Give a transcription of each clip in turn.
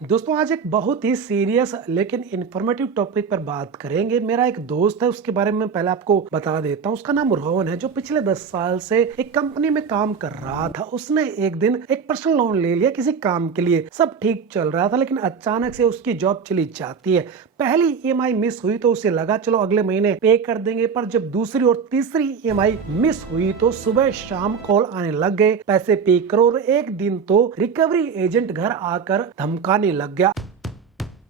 दोस्तों आज एक बहुत ही सीरियस लेकिन इन्फॉर्मेटिव टॉपिक पर बात करेंगे। मेरा एक दोस्त है, उसके बारे में पहले आपको बता देता हूँ। उसका नाम रोहन है, जो पिछले 10 साल से एक कंपनी में काम कर रहा था। उसने एक दिन एक पर्सनल लोन ले लिया किसी काम के लिए। सब ठीक चल रहा था, लेकिन अचानक से उसकी जॉब चली जाती है। पहली ईएमआई मिस हुई तो उसे लगा चलो अगले महीने पे कर देंगे, पर जब दूसरी और तीसरी ईएमआई मिस हुई तो सुबह शाम कॉल आने लग गए, पैसे पे करो। और एक दिन तो रिकवरी एजेंट घर आकर धमकाने लग गया,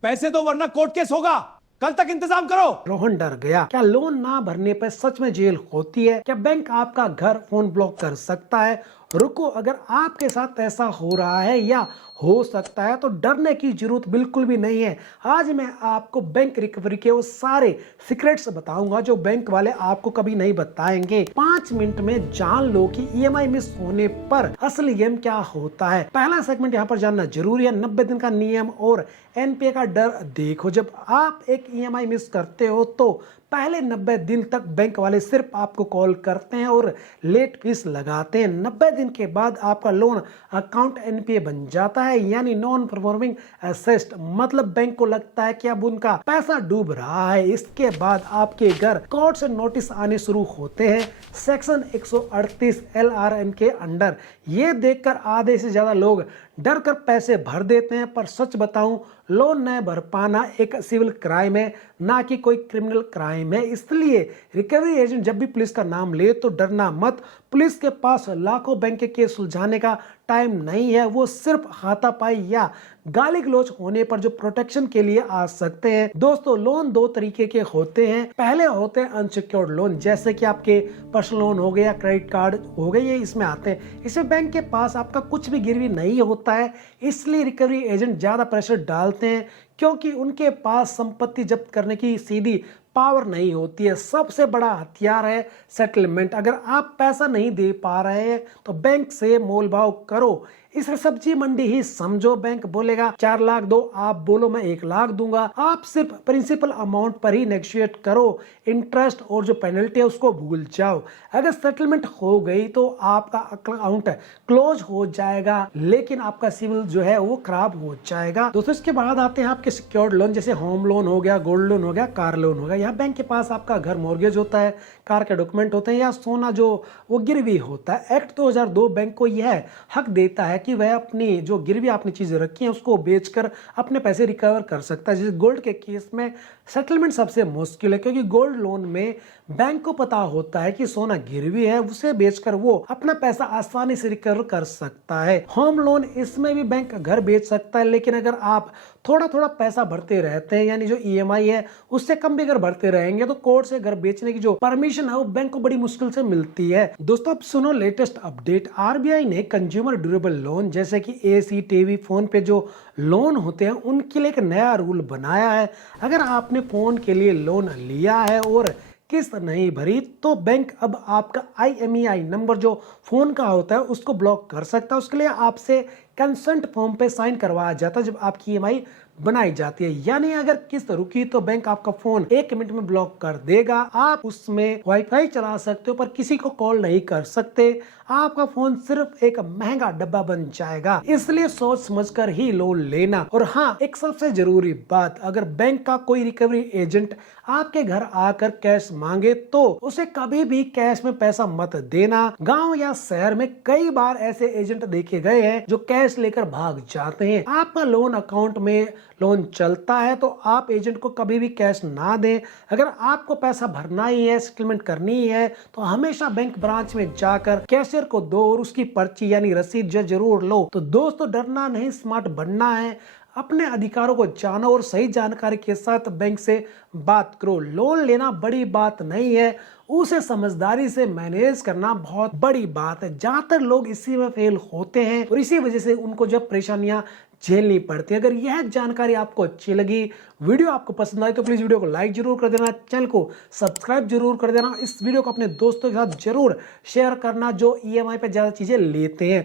पैसे दो वरना कोर्ट केस होगा, कल तक इंतजाम करो। रोहन डर गया। क्या लोन ना भरने पर सच में जेल होती है? क्या बैंक आपका घर फोन ब्लॉक कर सकता है? रुको, अगर आपके साथ ऐसा हो रहा है या हो सकता है तो डरने की जरूरत बिल्कुल भी नहीं है। आज मैं आपको बैंक रिकवरी के वो सारे सीक्रेट्स बताऊंगा जो बैंक वाले आपको कभी नहीं बताएंगे। 5 मिनट में जान लो कि ईएमआई मिस होने पर असली गेम क्या होता है। पहला सेगमेंट यहाँ पर जानना जरूरी है, 90 दिन का नियम और एनपीए का डर। देखो, जब आप एक ईएमआई मिस करते हो तो पहले 90 दिन तक बैंक वाले सिर्फ आपको कॉल करते हैं और लेट फीस लगाते हैं। 90 दिन के बाद आपका लोन अकाउंट एनपीए बन जाता है, यानी नॉन परफॉर्मिंग असेस्ट। मतलब बैंक को लगता है कि अब उनका पैसा डूब रहा है। इसके बाद आपके घर कोर्ट से नोटिस आने शुरू होते हैं, सेक्शन 138 एलआरएन के अंडर। ये देखकर आधे से ज्यादा लोग डर कर पैसे भर देते हैं, पर सच बताऊं, लोन न भर पाना एक सिविल क्राइम है, ना कि कोई क्रिमिनल क्राइम है। इसलिए रिकवरी एजेंट जब भी पुलिस का नाम ले तो डरना मत। पुलिस के पास लाखों बैंक के केस सुलझाने का टाइम नहीं है। वो सिर्फ हाथापाई या गाली गलौज होने पर जो प्रोटेक्शन के लिए आ सकते हैं। दोस्तों, लोन 2 तरीके के होते हैं। पहले होते हैं अनसिक्योर्ड लोन, जैसे कि आपके पर्सनल लोन हो गया, क्रेडिट कार्ड हो गए, ये इसमें आते हैं। इसमें बैंक के पास आपका कुछ भी गिरवी नहीं होता है, इसलिए रिकवरी एजेंट ज्यादा प्रेशर डालते हैं, क्योंकि उनके पास संपत्ति जब्त करने की सीधी पावर नहीं होती है। सबसे बड़ा हथियार है सेटलमेंट। अगर आप पैसा नहीं दे पा रहे हैं तो बैंक से मोल भाव करो। इसे सब्जी मंडी ही समझो। बैंक बोलेगा 4 लाख दो, आप बोलो मैं 1 लाख दूंगा। आप सिर्फ प्रिंसिपल अमाउंट पर ही नेगोशिएट करो, इंटरेस्ट और जो पेनल्टी है उसको भूल जाओ। अगर सेटलमेंट हो गई तो आपका अकाउंट क्लोज हो जाएगा, लेकिन आपका सिविल जो है वो खराब हो जाएगा। दोस्तों, इसके बाद आते हैं आपके सिक्योर्ड लोन, जैसे होम लोन हो गया, गोल्ड लोन हो गया, कार लोन हो गया। यहाँ बैंक के पास आपका घर मॉर्गेज होता है, कार के डॉक्यूमेंट होते हैं या सोना जो वो गिरवी होता है। एक्ट 2002 बैंक को यह हक देता है कि वह अपनी जो गिरवी आपने चीजें रखी हैं उसको बेचकर अपने पैसे रिकवर कर सकता है। जैसे गोल्ड के केस में सेटलमेंट सबसे मुश्किल है, क्योंकि गोल्ड लोन में बैंक को पता होता है कि सोना गिरवी है, उसे बेचकर वो अपना पैसा आसानी से रिकवर कर सकता है। होम लोन, इसमें भी बैंक घर बेच सकता है, लेकिन अगर आप थोड़ा थोड़ा पैसा भरते रहते हैं, यानी जो ईएमआई है उससे कम भी अगर भरते रहेंगे तो कोर्ट से घर बेचने की जो परमिशन है वो बैंक को बड़ी मुश्किल से मिलती है। दोस्तों, अब सुनो लेटेस्ट अपडेट। आरबीआई ने कंज्यूमर ड्यूरेबल लोन, जैसे कि एसी, टीवी, फोन पे जो लोन होते हैं उनके लिए एक नया रूल बनाया है। अगर आपने फोन के लिए लोन लिया है और किस्त नहीं भरी तो बैंक अब आपका IMEI नंबर जो फोन का होता है उसको ब्लॉक कर सकता है। उसके लिए आपसे कंसेंट फॉर्म पे साइन करवाया जाता है जब आपकी ईएमआई बनाई जाती है। यानी अगर किस्त रुकी तो बैंक आपका फोन 1 मिनट में ब्लॉक कर देगा। आप उसमें वाईफाई चला सकते हो पर किसी को कॉल नहीं कर सकते। आपका फोन सिर्फ एक महंगा डब्बा बन जाएगा। इसलिए सोच समझकर ही लोन लेना। और हाँ, एक सबसे जरूरी बात, अगर बैंक का कोई रिकवरी एजेंट आपके घर आकर कैश मांगे तो उसे कभी भी कैश में पैसा मत देना। गांव या शहर में कई बार ऐसे एजेंट देखे गए हैं जो कैश लेकर भाग जाते हैं। आपका लोन अकाउंट में लोन चलता है तो आप एजेंट को कभी भी कैश ना दें। अगर आपको पैसा भरना ही है, सेटलमेंट करनी ही है, तो हमेशा बैंक ब्रांच में जाकर कैशियर को दो और उसकी पर्ची यानी रसीद जरूर लो। तो दोस्तों, डरना नहीं, स्मार्ट बनना है। अपने अधिकारों को जानो और सही जानकारी के साथ बैंक से बात करो। लोन लेना बड़ी बात नहीं है, उसे समझदारी से मैनेज करना बहुत बड़ी बात है। ज्यादातर लोग इसी में फेल होते हैं और इसी वजह से उनको जब परेशानियां झेलनी पड़ती है। अगर यह जानकारी आपको अच्छी लगी, वीडियो आपको पसंद आई तो प्लीज वीडियो को लाइक जरूर कर देना, चैनल को सब्सक्राइब जरूर कर देना। इस वीडियो को अपने दोस्तों के साथ जरूर शेयर करना जो ईएमआई पे ज्यादा चीजें लेते हैं।